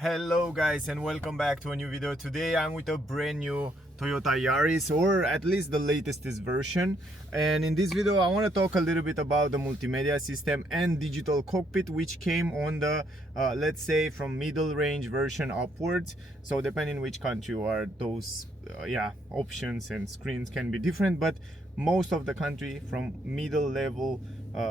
Hello guys and welcome back to a new video. Today I'm with a brand new Toyota Yaris, or at least the latest version, and in this video I want to talk a little bit about the multimedia system and digital cockpit, which came on the let's say from middle range version upwards. So depending which country you are, those options and screens can be different, but most of the country from middle level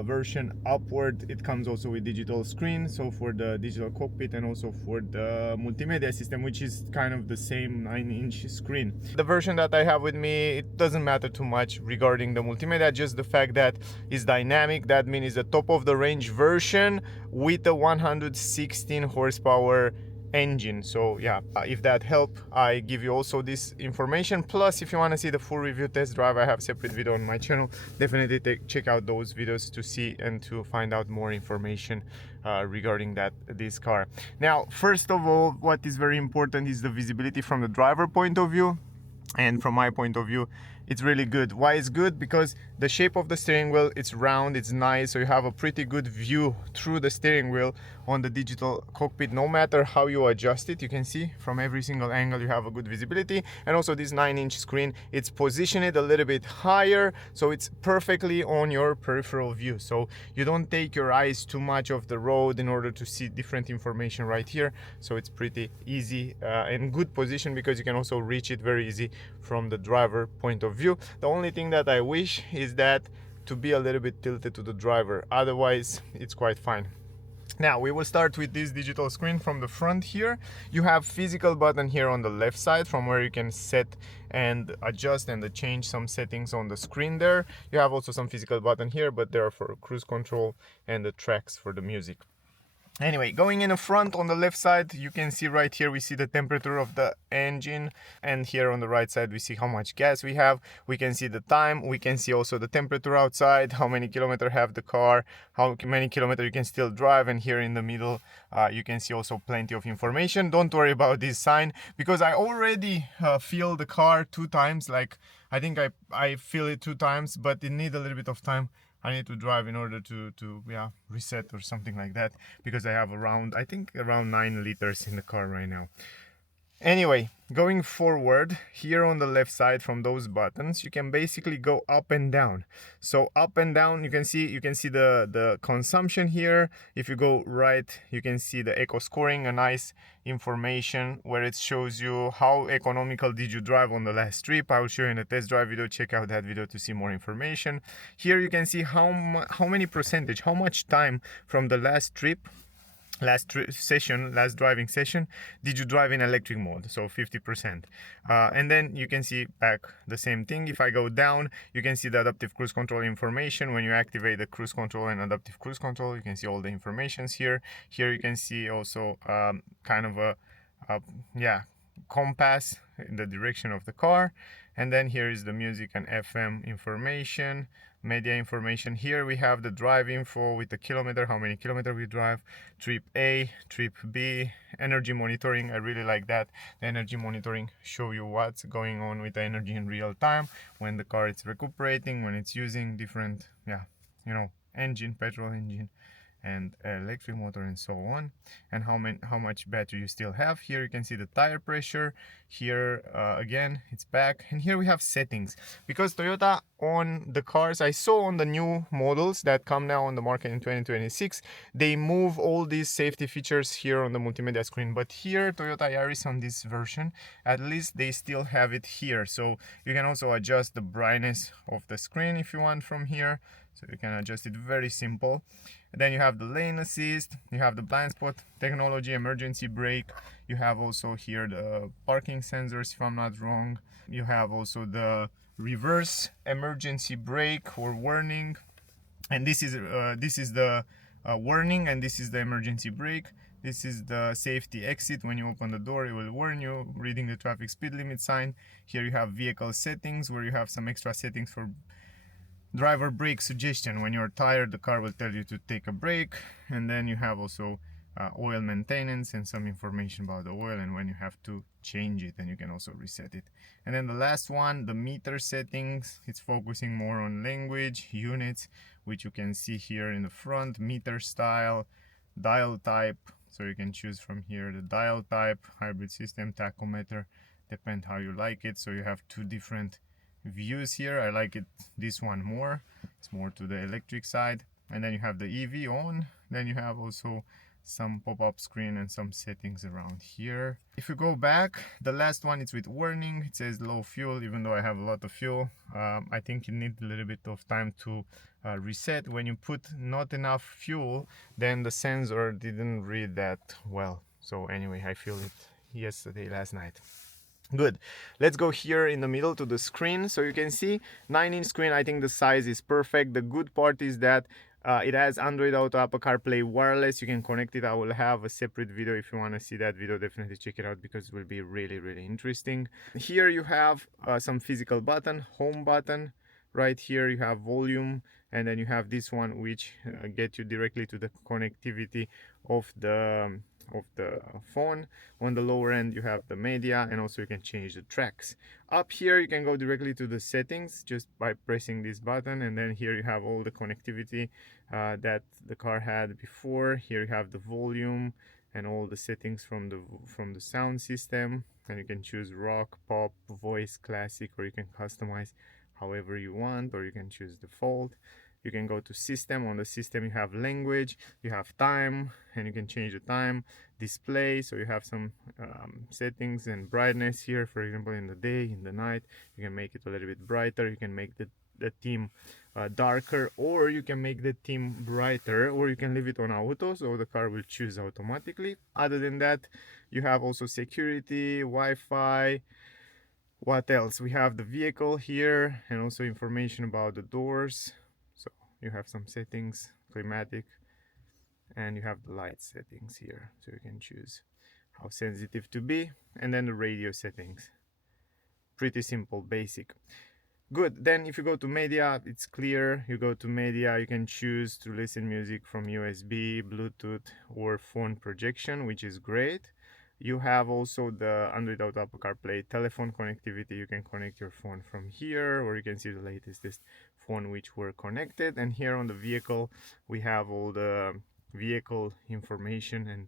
version upward, it comes also with digital screen, so for the digital cockpit and also for the multimedia system, which is kind of the same 9-inch screen. The version that I have with me, it doesn't matter too much regarding the multimedia, just the fact that it's dynamic. That means it's a top of the range version with a 116 horsepower engine. So yeah, if that help, I give you also this information. Plus, if you want to see the full review test drive, I have a separate video on my channel. Definitely check out those videos to see and to find out more information regarding this car. Now, first of all, what is very important is the visibility from the driver point of view. And from my point of view, it's really good. Why it's good? Because the shape of the steering wheel, it's round, it's nice, so you have a pretty good view through the steering wheel on the digital cockpit. No matter how you adjust it, you can see from every single angle you have a good visibility. And also this 9-inch screen, it's positioned a little bit higher, so it's perfectly on your peripheral view, so you don't take your eyes too much off the road in order to see different information right here. So it's pretty easy and good position, because you can also reach it very easy from the driver point of view. The only thing that I wish is that to be a little bit tilted to the driver, otherwise it's quite fine. Now we will start with this digital screen from the front. Here you have physical button here on the left side, from where you can set and adjust and change some settings on the screen there. You have also some physical button here, but they are for cruise control and the tracks for the music. Anyway, going in the front on the left side, you can see right here, we see the temperature of the engine, and here on the right side we see how much gas we have. We can see the time, we can see also the temperature outside, how many kilometers have the car, how many kilometers you can still drive, and here in the middle you can see also plenty of information. Don't worry about this sign, because I already feel the car 2 times. Like, I think I feel it 2 times, but it needs a little bit of time. I need to drive in order to reset or something like that, because I have I think around 9 liters in the car right now. Anyway, going forward, here on the left side from those buttons, you can basically go up and down. So up and down, you can see the consumption here. If you go right, you can see the eco scoring, a nice information where it shows you how economical did you drive on the last trip. I will show you in a test drive video. Check out that video to see more information. Here you can see how many percentage, how much time from the last trip, last driving session, did you drive in electric mode, so 50%. And then you can see back the same thing. If I go down, you can see the adaptive cruise control information. When you activate the cruise control and adaptive cruise control, you can see all the informations here. Here you can see also kind of a compass in the direction of the car. And then here is the music and FM information, media information. Here we have the drive info with the kilometer, how many kilometers we drive, trip A, trip B, energy monitoring. I really like that. The energy monitoring show you what's going on with the energy in real time, when the car is recuperating, when it's using different engine, petrol engine and electric motor and so on, and how much battery you still have. Here you can see the tire pressure. Here again it's back, and here we have settings, because Toyota on the cars I saw on the new models that come now on the market in 2026, they move all these safety features here on the multimedia screen. But here Toyota Yaris on this version, at least they still have it here, so you can also adjust the brightness of the screen if you want from here. So you can adjust it, very simple. And then you have the lane assist, you have the blind spot technology, emergency brake. You have also here the parking sensors, if I'm not wrong. You have also the reverse emergency brake or warning. And this is the warning, and this is the emergency brake. This is the safety exit. When you open the door, it will warn you, reading the traffic speed limit sign. Here you have vehicle settings, where you have some extra settings for driver brake suggestion. When you're tired, the car will tell you to take a break. And then you have also oil maintenance and some information about the oil and when you have to change it, and you can also reset it. And then the last one, the meter settings, it's focusing more on language, units, which you can see here in the front, meter style, dial type, so you can choose from here the dial type, hybrid system, tachometer, depend how you like it. So you have two different views here. I like it this one more, it's more to the electric side. And then you have the EV on, then you have also some pop-up screen and some settings around here. If you go back, the last one is with warning. It says low fuel, even though I have a lot of fuel. I think you need a little bit of time to reset. When you put not enough fuel, then the sensor didn't read that well. So anyway, I feel it last night. Good. Let's go here in the middle to the screen. So you can see 9-inch screen. I think the size is perfect. The good part is that it has Android Auto, Apple CarPlay wireless. You can connect it. I will have a separate video. If you want to see that video, definitely check it out because it will be really interesting. Here you have some physical button, home button. Right here you have volume, and then you have this one which get you directly to the connectivity of the phone. On the lower end you have the media, and also you can change the tracks. Up here you can go directly to the settings just by pressing this button, and then here you have all the connectivity that the car had before. Here you have the volume and all the settings from the sound system, and you can choose rock, pop, voice, classic, or you can customize however you want, or you can choose default. You can go to system. On the system you have language, you have time, and you can change the time, display, so you have some settings, and brightness here, for example, in the day, in the night you can make it a little bit brighter. You can make the theme darker, or you can make the theme brighter, or you can leave it on auto so the car will choose automatically. Other than that, you have also security, Wi-Fi. What else? We have the vehicle here, and also information about the doors. So you have some settings, climatic, and you have the light settings here, so you can choose how sensitive to be, and then the radio settings. Pretty simple, basic. Good. Then if you go to media, it's clear. You go to media, you can choose to listen music from USB, Bluetooth, or phone projection, which is great. You have also the Android Auto, Apple CarPlay, telephone connectivity. You can connect your phone from here, or you can see the latest phone which were connected. And here on the vehicle we have all the vehicle information, and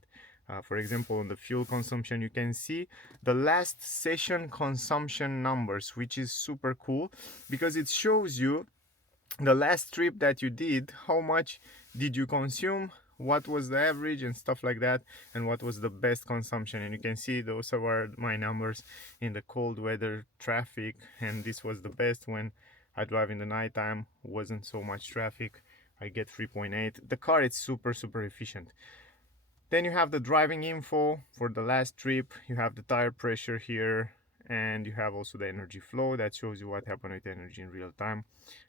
for example, on the fuel consumption you can see the last session consumption numbers, which is super cool because it shows you the last trip that you did, how much did you consume, what was the average and stuff like that, and what was the best consumption. And you can see those are my numbers in the cold weather traffic, and this was the best when I drive in the nighttime, wasn't so much traffic. I get 3.8. the car is super efficient. Then you have the driving info for the last trip. You have the tire pressure here, and you have also the energy flow that shows you what happened with energy in real time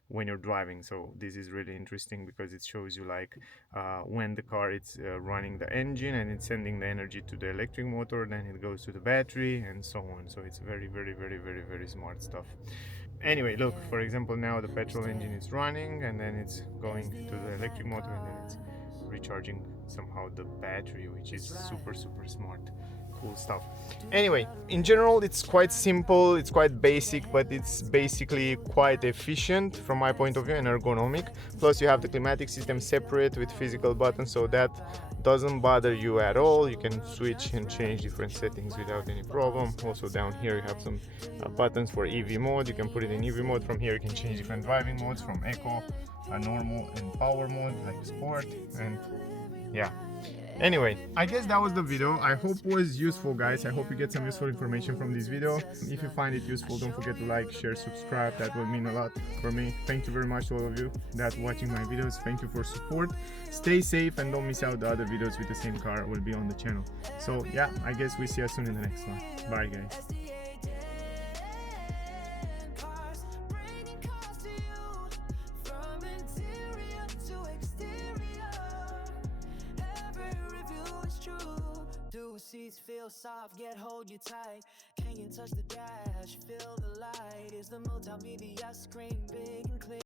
when you're driving. So this is really interesting because it shows you like when the car is running the engine and it's sending the energy to the electric motor, then it goes to the battery and so on. So it's very smart stuff. Anyway, look, for example, now the petrol engine is running, and then it's going to the electric motor, and then it's recharging somehow the battery, which is super smart. Cool stuff. Anyway, in general it's quite simple, it's quite basic, but it's basically quite efficient from my point of view and ergonomic. Plus you have the climatic system separate with physical buttons, so that doesn't bother you at all. You can switch and change different settings without any problem. Also down here you have some buttons for EV mode. You can put it in EV mode. From here you can change different driving modes from eco, normal, and power mode like sport. And yeah, anyway, I guess that was the video. I hope it was useful, guys. I hope you get some useful information from this video. If you find it useful, don't forget to like, share, subscribe. That will mean a lot for me. Thank you very much to all of you that watching my videos. Thank you for support. Stay safe and don't miss out the other videos with the same car will be on the channel. So yeah, I guess we see you soon in the next one. Bye, guys. Seats feel soft, get hold you tight. Can you touch the dash? Feel the light. Is the multimedia screen big and clear?